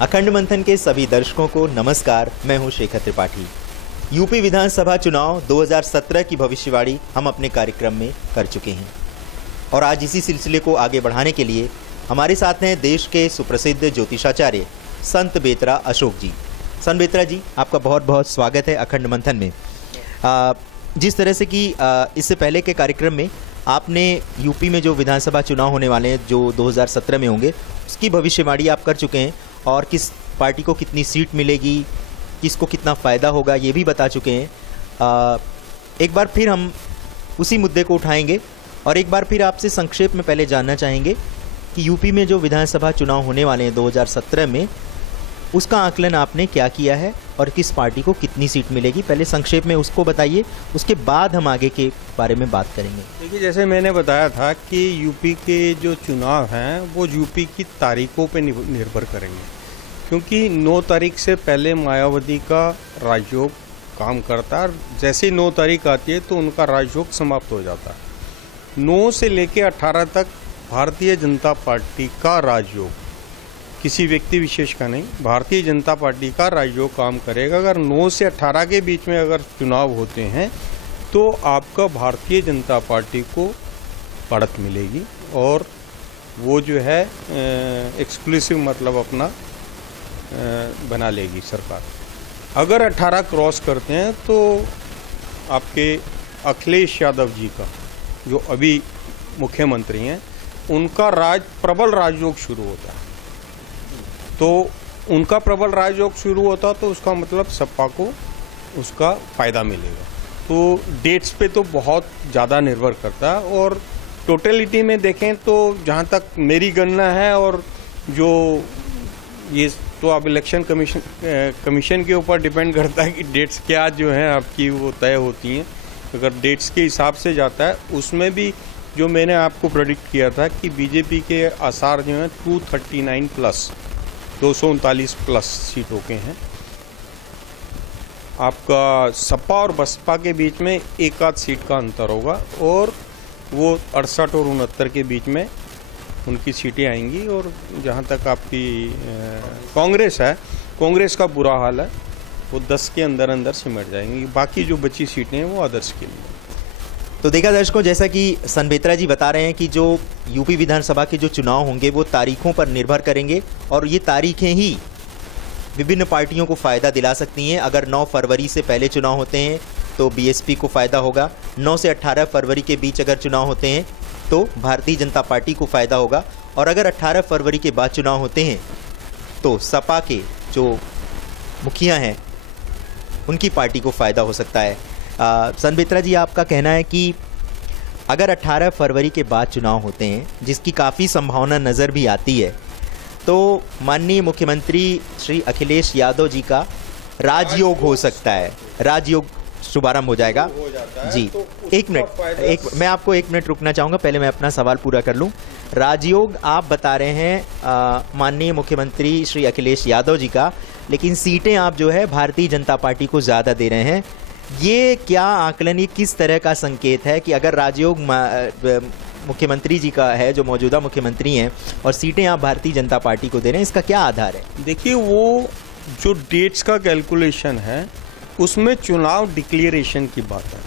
अखंड मंथन के सभी दर्शकों को नमस्कार। मैं हूं शेखर त्रिपाठी। यूपी विधानसभा चुनाव 2017 की भविष्यवाणी हम अपने कार्यक्रम में कर चुके हैं और आज इसी सिलसिले को आगे बढ़ाने के लिए हमारे साथ हैं देश के सुप्रसिद्ध ज्योतिषाचार्य संत बेतरा अशोक जी। संत बेतरा जी, आपका बहुत बहुत स्वागत है अखंड मंथन में। जिस तरह से कि इससे पहले के कार्यक्रम में आपने यूपी में जो विधानसभा चुनाव होने वाले हैं जो 2017 में होंगे उसकी भविष्यवाणी आप कर चुके हैं और किस पार्टी को कितनी सीट मिलेगी, किसको कितना फ़ायदा होगा ये भी बता चुके हैं। एक बार फिर हम उसी मुद्दे को उठाएंगे और एक बार फिर आपसे संक्षेप में पहले जानना चाहेंगे कि यूपी में जो विधानसभा चुनाव होने वाले हैं 2017 में उसका आकलन आपने क्या किया है और किस पार्टी को कितनी सीट मिलेगी, पहले संक्षेप में उसको बताइए, उसके बाद हम आगे के बारे में बात करेंगे। देखिए, जैसे मैंने बताया था कि यूपी के जो चुनाव हैं वो यूपी की तारीखों पे निर्भर करेंगे, क्योंकि 9 तारीख से पहले मायावती का राजयोग काम करता है। जैसे 9 तारीख आती है तो उनका राजयोग समाप्त हो जाता है। 9 से लेके 18 तक भारतीय जनता पार्टी का राजयोग, किसी व्यक्ति विशेष का नहीं, भारतीय जनता पार्टी का राजयोग काम करेगा। अगर 9 से 18 के बीच में अगर चुनाव होते हैं तो आपका भारतीय जनता पार्टी को बढ़त मिलेगी और वो जो है एक्सक्लूसिव मतलब अपना बना लेगी सरकार। अगर 18 क्रॉस करते हैं तो आपके अखिलेश यादव जी का, जो अभी मुख्यमंत्री हैं, उनका प्रबल राजयोग शुरू होता है। तो उनका प्रबल राजयोग शुरू होता तो उसका मतलब सपा को उसका फ़ायदा मिलेगा। तो डेट्स पे तो बहुत ज़्यादा निर्भर करता है और टोटलिटी में देखें तो जहाँ तक मेरी गणना है और जो ये तो अब इलेक्शन कमीशन के ऊपर डिपेंड करता है कि डेट्स क्या जो हैं आपकी वो तय होती हैं। अगर डेट्स के हिसाब से जाता है उसमें भी जो मैंने आपको प्रेडिक्ट किया था कि बीजेपी के आसार जो हैं 239 प्लस 239 प्लस सीटों के हैं। आपका सपा और बसपा के बीच में एक आध सीट का अंतर होगा और वो 68 और 69 के बीच में उनकी सीटें आएंगी। और जहाँ तक आपकी कांग्रेस है, कांग्रेस का बुरा हाल है, वो 10 के अंदर अंदर सिमट जाएंगी। बाकी जो बची सीटें हैं वो अदर्स के लिए। तो देखा दर्शकों, जैसा कि संत बेतरा जी बता रहे हैं कि जो यूपी विधानसभा के जो चुनाव होंगे वो तारीखों पर निर्भर करेंगे और ये तारीखें ही विभिन्न पार्टियों को फ़ायदा दिला सकती हैं। अगर 9 फरवरी से पहले चुनाव होते हैं तो बीएसपी को फ़ायदा होगा। 9 से 18 फरवरी के बीच अगर चुनाव होते हैं तो भारतीय जनता पार्टी को फ़ायदा होगा और अगर 18 फरवरी के बाद चुनाव होते हैं तो सपा के जो मुखिया हैं उनकी पार्टी को फ़ायदा हो सकता है। संत बेतरा जी, आपका कहना है कि अगर 18 फरवरी के बाद चुनाव होते हैं, जिसकी काफ़ी संभावना नज़र भी आती है, तो माननीय मुख्यमंत्री श्री अखिलेश यादव जी का राजयोग हो सकता है, राजयोग शुभारंभ हो जाएगा जी। तो एक मिनट, मैं आपको 1 मिनट रुकना चाहूँगा, पहले मैं अपना सवाल पूरा कर लूँ। राजयोग आप बता रहे हैं माननीय मुख्यमंत्री श्री अखिलेश यादव जी का, लेकिन सीटें आप जो है भारतीय जनता पार्टी को ज़्यादा दे रहे हैं। ये क्या आकलन, ये किस तरह का संकेत है कि अगर राजयोग मुख्यमंत्री जी का है, जो मौजूदा मुख्यमंत्री हैं, और सीटें आप भारतीय जनता पार्टी को दे रहे हैं, इसका क्या आधार है? देखिए, वो जो डेट्स का कैलकुलेशन है उसमें चुनाव डिक्लेरेशन की बात है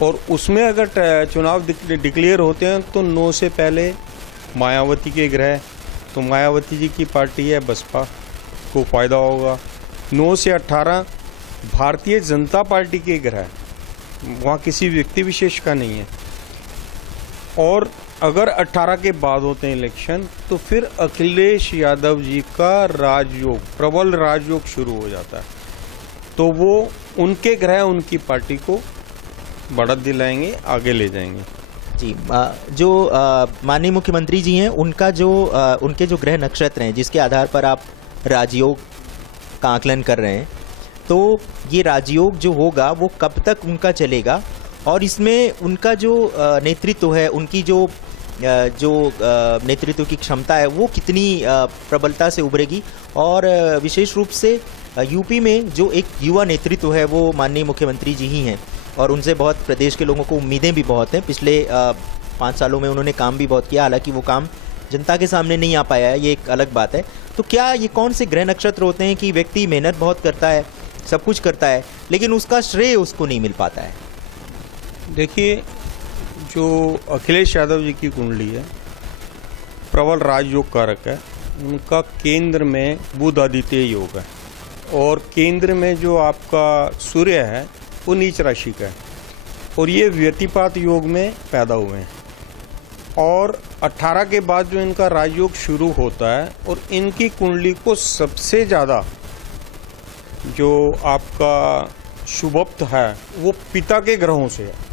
और उसमें अगर चुनाव डिक्लेयर होते हैं तो 9 से पहले मायावती के ग्रह, तो मायावती जी की पार्टी है बसपा को फ़ायदा होगा। 9 से 18 भारतीय जनता पार्टी के ग्रह, वहाँ किसी व्यक्ति विशेष का नहीं है। और अगर 18 के बाद होते हैं इलेक्शन तो फिर अखिलेश यादव जी का राजयोग, प्रबल राजयोग शुरू हो जाता है। तो वो उनके ग्रह उनकी पार्टी को बढ़त दिलाएंगे, आगे ले जाएंगे जी। जो माननीय मुख्यमंत्री जी हैं उनका जो उनके जो ग्रह नक्षत्र हैं जिसके आधार पर आप राजयोग का आकलन कर रहे हैं, तो ये राजयोग जो होगा वो कब तक उनका चलेगा और इसमें उनका जो नेतृत्व है, उनकी जो नेतृत्व की क्षमता है वो कितनी प्रबलता से उभरेगी। और विशेष रूप से यूपी में जो एक युवा नेतृत्व है वो माननीय मुख्यमंत्री जी ही हैं और उनसे बहुत प्रदेश के लोगों को उम्मीदें भी बहुत हैं। पिछले 5 सालों में उन्होंने काम भी बहुत किया, हालांकि वो काम जनता के सामने नहीं आ पाया है, ये एक अलग बात है। तो क्या ये कौन से ग्रह नक्षत्र होते हैं कि व्यक्ति मेहनत बहुत करता है, सब कुछ करता है, लेकिन उसका श्रेय उसको नहीं मिल पाता है? देखिए, जो अखिलेश यादव जी की कुंडली है, प्रबल राजयोग कारक है, उनका केंद्र में बुध आदित्य योग है, और केंद्र में जो आपका सूर्य है वो नीच राशि का है, और ये व्यतिपात योग में पैदा हुए हैं। और 18 के बाद जो इनका राजयोग शुरू होता है, और इनकी कुंडली को सबसे ज़्यादा जो आपका शुभत्व है वो पिता के ग्रहों से है।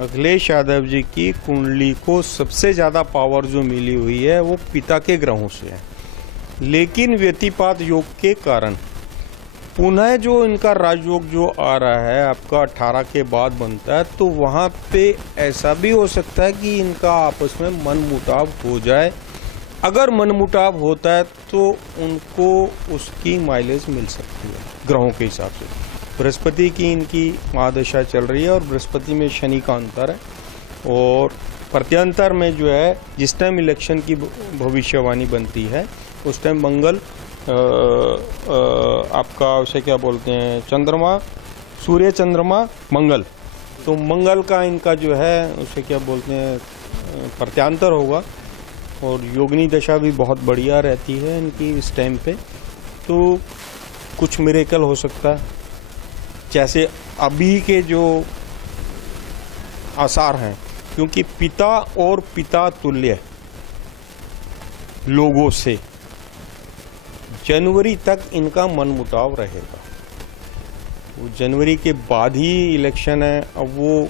अखिलेश यादव जी की कुंडली को सबसे ज़्यादा पावर जो मिली हुई है वो पिता के ग्रहों से है, लेकिन व्यतिपात योग के कारण पुनः जो इनका राजयोग जो आ रहा है आपका 18 के बाद बनता है, तो वहाँ पे ऐसा भी हो सकता है कि इनका आपस में मनमुटाव हो जाए। अगर मनमुटाव होता है तो उनको उसकी माइलेज मिल सकती है ग्रहों के हिसाब से। बृहस्पति की इनकी महादशा चल रही है, और बृहस्पति में शनि का अंतर है, और प्रत्यंतर में जो है जिस टाइम इलेक्शन की भविष्यवाणी बनती है उस टाइम मंगल आपका उसे क्या बोलते हैं, चंद्रमा, सूर्य चंद्रमा मंगल, तो मंगल का इनका जो है उसे क्या बोलते हैं प्रत्यांतर होगा, और योगिनी दशा भी बहुत बढ़िया रहती है इनकी इस टाइम पे। तो कुछ मिरेकल हो सकता है, जैसे अभी के जो आसार हैं, क्योंकि पिता और पिता तुल्य लोगों से जनवरी तक इनका मनमुटाव रहेगा। वो जनवरी के बाद ही इलेक्शन है, अब वो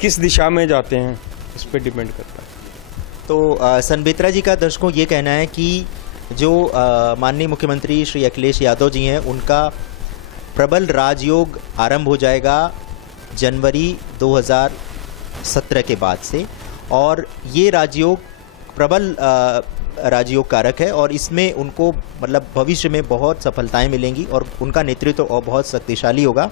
किस दिशा में जाते हैं इस पे डिपेंड करता है। तो सनबेत्रा जी का दर्शकों ये कहना है कि जो माननीय मुख्यमंत्री श्री अखिलेश यादव जी हैं, उनका प्रबल राजयोग आरंभ हो जाएगा जनवरी 2017 के बाद से, और ये राजयोग प्रबल राजयोग कारक है, और इसमें उनको मतलब भविष्य में बहुत सफलताएं मिलेंगी, और उनका नेतृत्व तो बहुत शक्तिशाली होगा।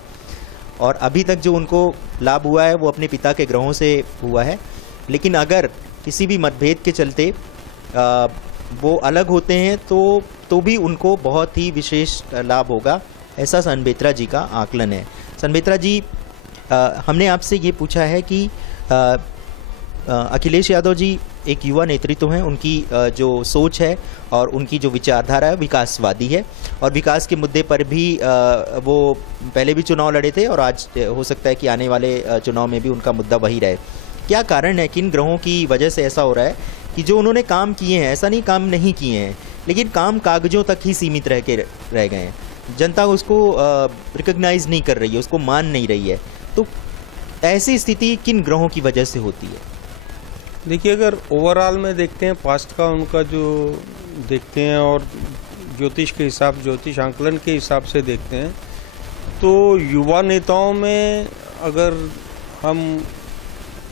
और अभी तक जो उनको लाभ हुआ है वो अपने पिता के ग्रहों से हुआ है, लेकिन अगर किसी भी मतभेद के चलते वो अलग होते हैं तो भी उनको बहुत ही विशेष लाभ होगा, ऐसा सनबेत्रा जी का आकलन है। सनबेत्रा जी, हमने आपसे ये पूछा है कि अखिलेश यादव जी एक युवा नेतृत्व हैं, उनकी जो सोच है और उनकी जो विचारधारा है विकासवादी है, और विकास के मुद्दे पर भी वो पहले भी चुनाव लड़े थे, और आज हो सकता है कि आने वाले चुनाव में भी उनका मुद्दा वही रहे। क्या कारण है, किन ग्रहों की वजह से ऐसा हो रहा है कि जो उन्होंने काम किए हैं, ऐसा नहीं काम नहीं किए हैं, लेकिन काम कागजों तक ही सीमित रह गए हैं, जनता उसको रिकॉग्नाइज नहीं कर रही है, उसको मान नहीं रही है, तो ऐसी स्थिति किन ग्रहों की वजह से होती है? देखिए, अगर ओवरऑल में देखते हैं पास्ट का उनका जो देखते हैं, और ज्योतिष के हिसाब, ज्योतिष आंकलन के हिसाब से देखते हैं, तो युवा नेताओं में अगर हम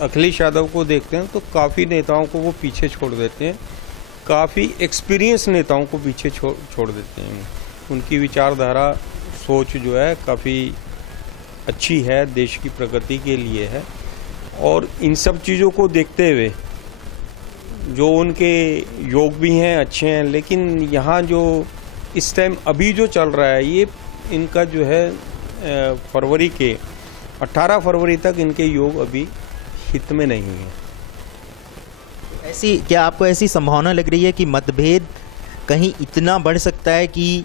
अखिलेश यादव को देखते हैं तो काफ़ी नेताओं को वो पीछे छोड़ देते हैं, काफ़ी एक्सपीरियंस नेताओं को पीछे छोड़ देते हैं। उनकी विचारधारा, सोच जो है काफ़ी अच्छी है, देश की प्रगति के लिए है, और इन सब चीज़ों को देखते हुए जो उनके योग भी हैं अच्छे हैं, लेकिन यहाँ जो इस टाइम अभी जो चल रहा है ये इनका जो है फरवरी के 18 फरवरी तक इनके योग अभी हित में नहीं है। ऐसी क्या आपको ऐसी संभावना लग रही है कि मतभेद कहीं इतना बढ़ सकता है कि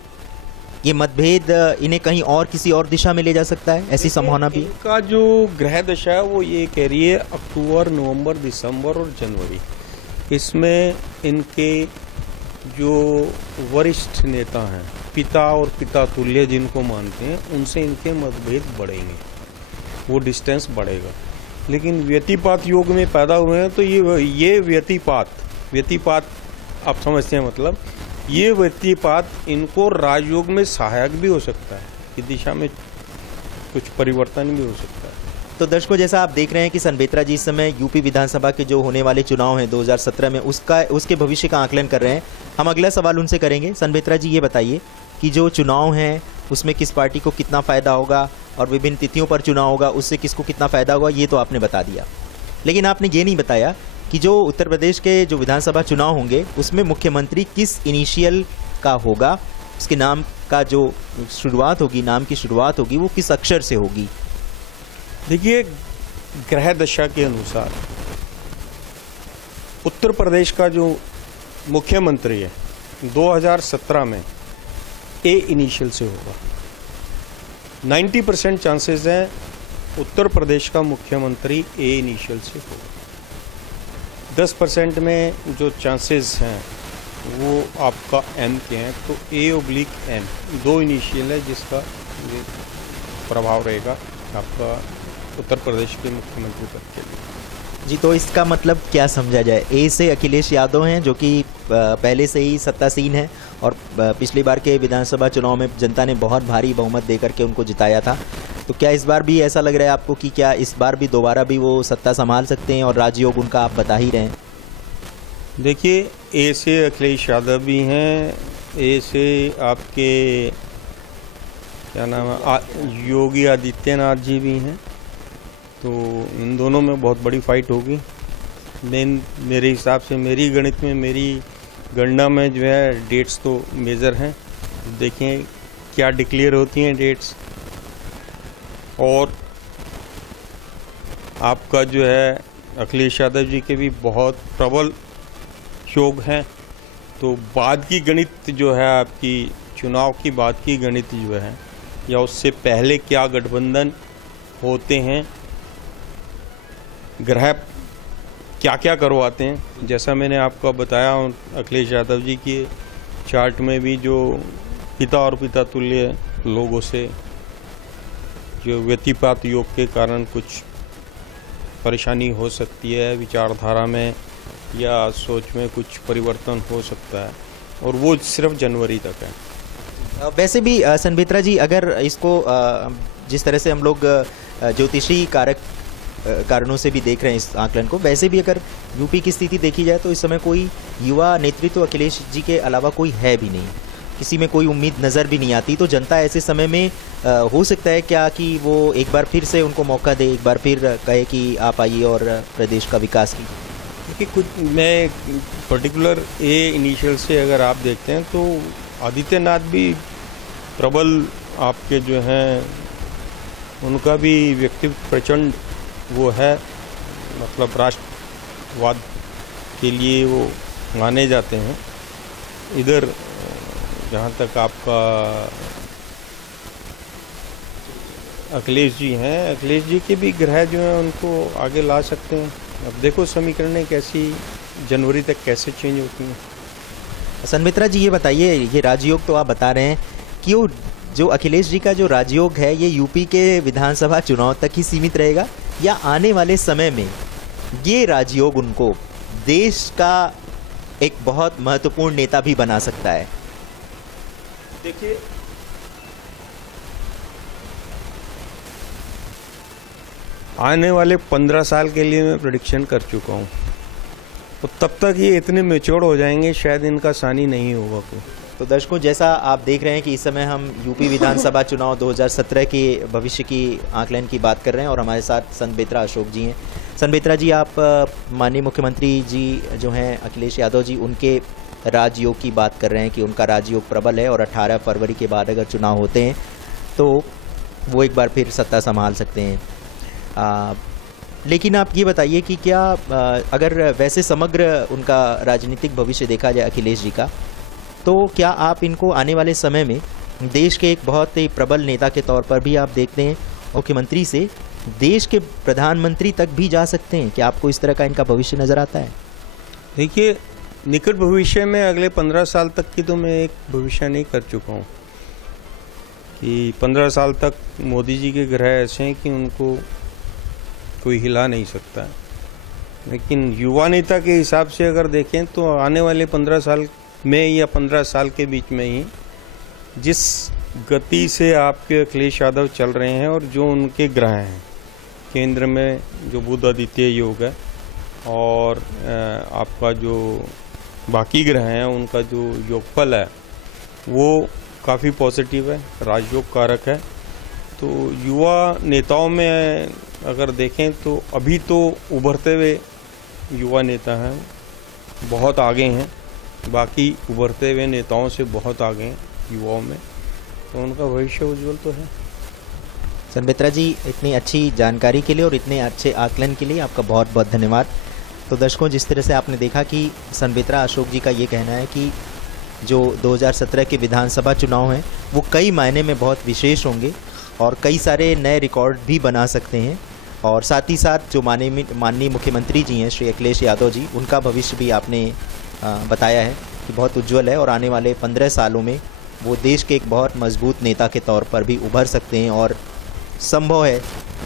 ये मतभेद इन्हें कहीं और किसी और दिशा में ले जा सकता है? ऐसी संभावना भी? इनका जो ग्रह दशा है वो ये कह रही है अक्टूबर, नवंबर, दिसंबर और जनवरी, इसमें इनके जो वरिष्ठ नेता हैं, पिता और पिता तुल्य जिनको मानते हैं, उनसे इनके मतभेद बढ़ेंगे, वो डिस्टेंस बढ़ेगा। लेकिन व्यतिपात योग में पैदा हुए हैं, तो ये व्यतिपात आप समझते हैं, मतलब ये व्यतिपात इनको राजयोग में सहायक भी हो सकता है, कि दिशा में कुछ परिवर्तन भी हो सकता है। तो दर्शकों, जैसा आप देख रहे हैं कि सनबेत्रा जी इस समय यूपी विधानसभा के जो होने वाले चुनाव हैं 2017 में उसके भविष्य का आकलन कर रहे हैं। हम अगला सवाल उनसे करेंगे। सनबेत्रा जी, ये बताइए कि जो चुनाव हैं उसमें किस पार्टी को कितना फ़ायदा होगा, और विभिन्न तिथियों पर चुनाव होगा उससे किसको कितना फ़ायदा होगा, ये तो आपने बता दिया, लेकिन आपने ये नहीं बताया कि जो उत्तर प्रदेश के जो विधानसभा चुनाव होंगे उसमें मुख्यमंत्री किस इनिशियल का होगा, उसके नाम का जो शुरुआत होगी, नाम की शुरुआत होगी, वो किस अक्षर से होगी? देखिए, ग्रह दशा के अनुसार उत्तर प्रदेश का जो मुख्यमंत्री है 2017 में ए इनिशियल से होगा। 90% चांसेस हैं उत्तर प्रदेश का मुख्यमंत्री ए इनिशियल से होगा। 10% में जो चांसेस हैं वो आपका एम के हैं, तो A/M 2 इनिशियल है जिसका ये प्रभाव रहेगा आपका उत्तर प्रदेश के मुख्यमंत्री पद के लिए। जी, तो इसका मतलब क्या समझा जाए? ए से अखिलेश यादव हैं जो कि पहले से ही सत्तासीन है और पिछली बार के विधानसभा चुनाव में जनता ने बहुत भारी बहुमत देकर के उनको जिताया था। तो क्या इस बार भी ऐसा लग रहा है आपको कि क्या इस बार भी दोबारा भी वो सत्ता संभाल सकते हैं और राजयोग उनका आप बता ही रहे हैं? देखिए, ए से अखिलेश यादव भी हैं, ए से आपके क्या नाम है योगी आदित्यनाथ जी भी हैं, तो इन दोनों में बहुत बड़ी फाइट होगी। मेरे हिसाब से, मेरी गणित में, मेरी गणना में जो है डेट्स तो मेजर हैं। देखें क्या डिक्लेयर होती हैं डेट्स, और आपका जो है अखिलेश यादव जी के भी बहुत प्रबल योग हैं। तो बाद की गणित जो है आपकी चुनाव की बाद की गणित जो है, या उससे पहले क्या गठबंधन होते हैं, ग्रह क्या क्या करवाते हैं, जैसा मैंने आपको बताया अखिलेश यादव जी के चार्ट में भी जो पिता और पिता तुल्य लोगों से जो व्यतिपात योग के कारण कुछ परेशानी हो सकती है, विचारधारा में या सोच में कुछ परिवर्तन हो सकता है, और वो सिर्फ जनवरी तक है। वैसे भी संबित्रा जी, अगर इसको जिस तरह से हम लोग ज्योतिषी कारणों से भी देख रहे हैं इस आकलन को, वैसे भी अगर यूपी की स्थिति देखी जाए तो इस समय कोई युवा नेतृत्व अखिलेश जी के अलावा कोई है भी नहीं, किसी में कोई उम्मीद नज़र भी नहीं आती। तो जनता ऐसे समय में हो सकता है क्या कि वो एक बार फिर से उनको मौका दे, एक बार फिर कहे कि आप आइए और प्रदेश का विकास कीजिए? देखिए, कुछ मैं पर्टिकुलर ए इनिशियल से अगर आप देखते हैं तो आदित्यनाथ भी प्रबल आपके जो हैं, उनका भी व्यक्तित्व प्रचंड वो है, मतलब राष्ट्रवाद के लिए वो माने जाते हैं। इधर जहाँ तक आपका अखिलेश जी हैं, अखिलेश जी के भी ग्रह जो हैं उनको आगे ला सकते हैं। अब देखो समीकरणें कैसी जनवरी तक कैसे चेंज होती हैं। संबित्रा जी, ये बताइए, ये राजयोग तो आप बता रहे हैं कि वो जो अखिलेश जी का जो राजयोग है ये यूपी के विधानसभा चुनाव तक ही सीमित रहेगा, या आने वाले समय में ये राजयोग उनको देश का एक बहुत महत्वपूर्ण नेता भी बना सकता है? देखिए, आने वाले 15 साल के लिए मैं प्रेडिक्शन कर चुका हूँ, तो तब तक ये इतने मैच्योर हो जाएंगे, शायद इनका सानी नहीं होगा कोई। तो दर्शकों, जैसा आप देख रहे हैं कि इस समय हम यूपी विधानसभा चुनाव 2017 के भविष्य की आकलन की बात कर रहे हैं और हमारे साथ संबित्रा अशोक जी हैं। संबित्रा जी, आप माननीय मुख्यमंत्री जी जो हैं अखिलेश यादव जी, उनके राजयोग की बात कर रहे हैं कि उनका राजयोग प्रबल है और 18 फरवरी के बाद अगर चुनाव होते हैं तो वो एक बार फिर सत्ता संभाल सकते हैं। लेकिन आप ये बताइए कि क्या अगर वैसे समग्र उनका राजनीतिक भविष्य देखा जाए अखिलेश जी का, तो क्या आप इनको आने वाले समय में देश के एक बहुत ही प्रबल नेता के तौर पर भी आप देखते हैं, मुख्यमंत्री से देश के प्रधानमंत्री तक भी जा सकते हैं? क्या आपको इस तरह का इनका भविष्य नज़र आता है? देखिए, निकट भविष्य में अगले 15 साल तक की तो मैं एक भविष्य नहीं कर चुका हूँ कि 15 साल तक मोदी जी के ग्रह ऐसे हैं कि उनको कोई हिला नहीं सकता। लेकिन युवा नेता के हिसाब से अगर देखें तो आने वाले 15 साल में या 15 साल के बीच में ही जिस गति से आपके अखिलेश यादव चल रहे हैं और जो उनके ग्रह हैं, केंद्र में जो बुध आदित्य योग है और आपका जो बाकी ग्रह हैं उनका जो योगफल है वो काफ़ी पॉजिटिव है, राजयोग कारक है। तो युवा नेताओं में अगर देखें तो अभी तो उभरते हुए युवा नेता हैं, बहुत आगे हैं, बाकी उभरते हुए नेताओं से बहुत आगे हैं युवाओं में, तो उनका भविष्य उज्जवल तो है। संबित्रा जी, इतनी अच्छी जानकारी के लिए और इतने अच्छे आकलन के लिए आपका बहुत बहुत धन्यवाद। तो दर्शकों, जिस तरह से आपने देखा कि संबित्रा अशोक जी का ये कहना है कि जो 2017 के विधानसभा चुनाव हैं वो कई मायने में बहुत विशेष होंगे और कई सारे नए रिकॉर्ड भी बना सकते हैं, और साथ ही साथ जो माननीय मुख्यमंत्री जी हैं श्री अखिलेश यादव जी, उनका भविष्य भी आपने बताया है कि बहुत उज्जवल है और आने वाले 15 सालों में वो देश के एक बहुत मजबूत नेता के तौर पर भी उभर सकते हैं और संभव है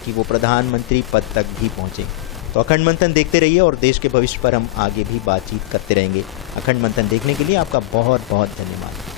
कि वो प्रधानमंत्री पद तक भी पहुँचें। तो अखंड मंथन देखते रहिए और देश के भविष्य पर हम आगे भी बातचीत करते रहेंगे। अखंड मंथन देखने के लिए आपका बहुत बहुत धन्यवाद।